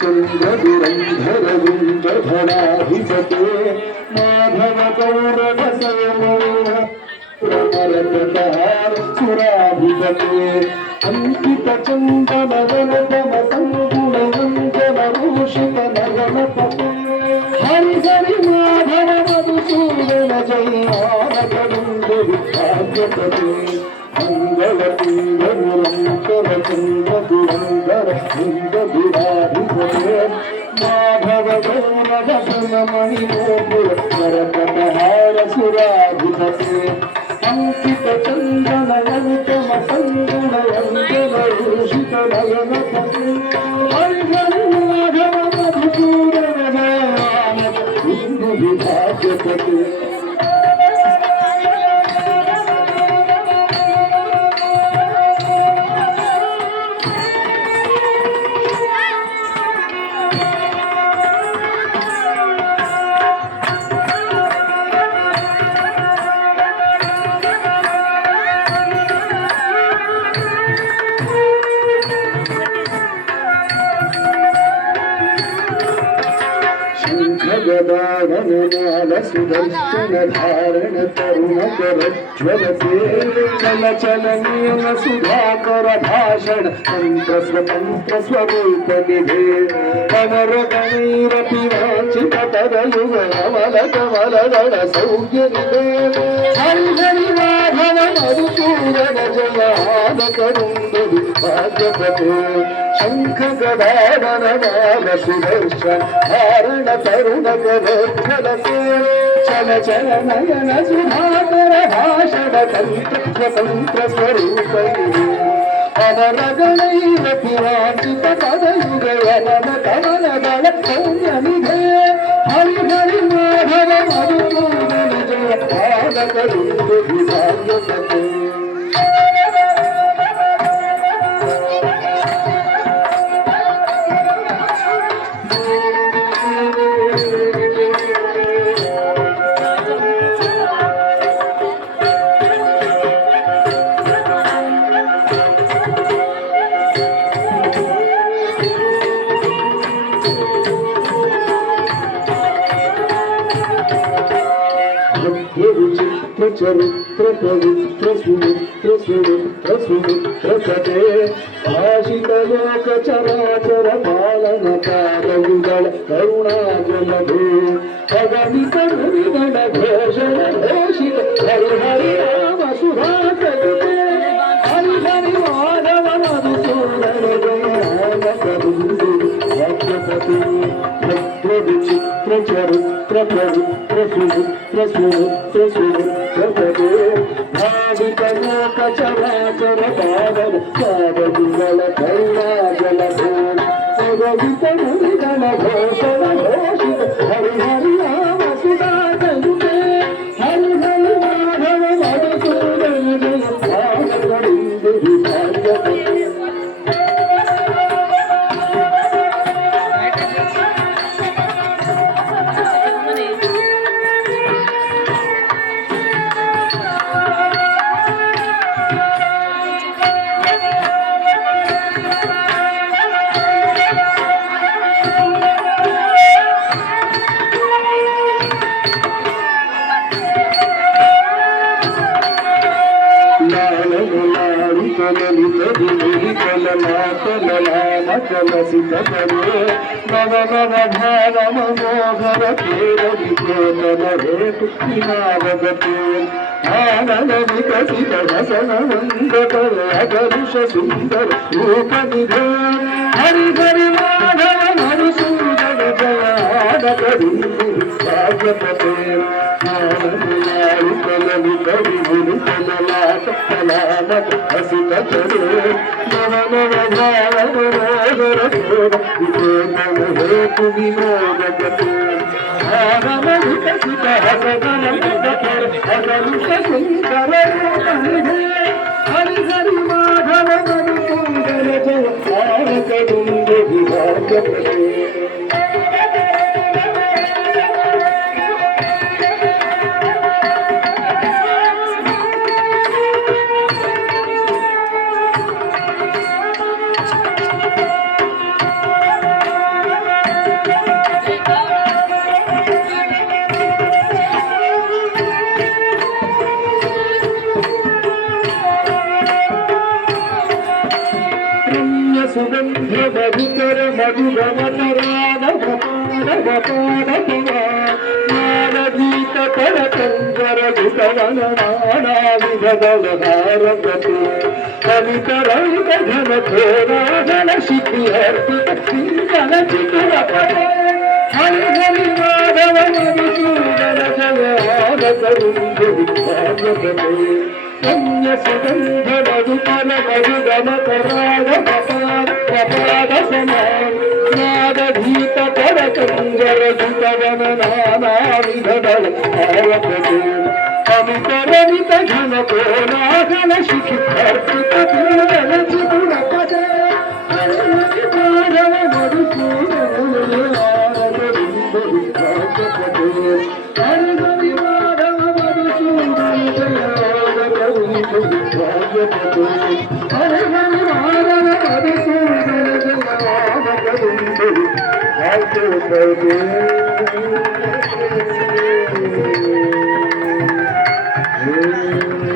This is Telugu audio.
चंद्र दुरंधर गुंज धराधिपते माधव गौरव प्रमरतहार सुराधिपते अंकित चंदन गणतम संगुण मंगल भूषित नगनपते हरि हरि माधव मधुसूदन जयानकरुंद विभाग्यपते मंगल तुंगर चंद्र दुरंधर गुंज धराधिपते माधव गौरव मणिमोपुर प्रमरतहार सुराधिपते अंकित चंदन गणतम संगुण मंगल भूषित नगनपते हरि हरि माधव मधुसूदन जयानकरुंद विभाग्यपते गदाधनमाल सुदर्शन धारण तरुण करज्वलते चल चल नियम सुधाकर भाषण तंत्र स्वतंत्र स्वरूप निधे अमर गणैरपि वांछित तदयुग अमल कमल गण सौख्य निधे हरि हरि माधव मधुसूदन जयानकरुंद विभाग्यपते शंख गदाधन माल सुदर्शन धारण तरुण करज्वलते चल चल नयन सुधाकर भाषण तंत्र स्वतंत्र स्वरूप अमर गणैरपि वांछित तदयुग अमल कमल दल सौम्य निधे हरि हरि माधव मधुसूदन जयानकरुंद विभाग्यपते चरित्र पवित्र सुमित्र सुमित्र सुमित्र सते भाषित लोक चराचर पालन कालयुगल करुणा जलधे अगणित मुनिगण घोषण घोषित हरि हरि राम सुधाकरिते हरि हरि माधव मधुसूदन जयानकरुंद विभाग्यपते भद्र विचित्र चरित्र पवित्र सुमित्र सुमित्र सुमित्र सते भाविक लोक चराचर पावन कालयुगल करुणा जलधे अगणित मुनिगण घोषण घोषित हरि हरि राम सुधाकरिते हरि हरि माधव मधुसूदन जयानकरुंद विभाग्यपते कलसित करे नव नव भाव मनोहर केरवि केतन हेतु विनावगते आनन विकसित रसन वंदकर अगरुष सुंदर रूप निधे हरि हरि माधव मधुसूदन जयानकरुंद विभाग्यपते कलि गुरु कललाट कलामत हसित करे नव नव भाव मनोहर केतन हेतु विनोदगते आनन विकसित हसन वंदकर अगरुष सुंदर रूप निधे हरि हरि माधव मधुसूदन जयानकरुंद विभाग्यपते సుగంధ మధుకర మధుగమనరాధీత పరకంగర విధవన నానా విధదల హారపతి అమితరైక ఘన ఘోరాధన శిఖి అర్పిత సింగన చికుర హరి హరి మాధవ మధుసూదన జయాన కరుందు విద్యాపతే పుణ్య సుగంధ మధుకర మధుగమకరాగ కపాద సమాన నాదీత పరకంగర ధృతవన నానా విధదల హారపతే అమితరమిత ఘన కోలాహల శిఖి అర్పిత సింగన చికుర పద మాధవ మధుసూదన Thank you.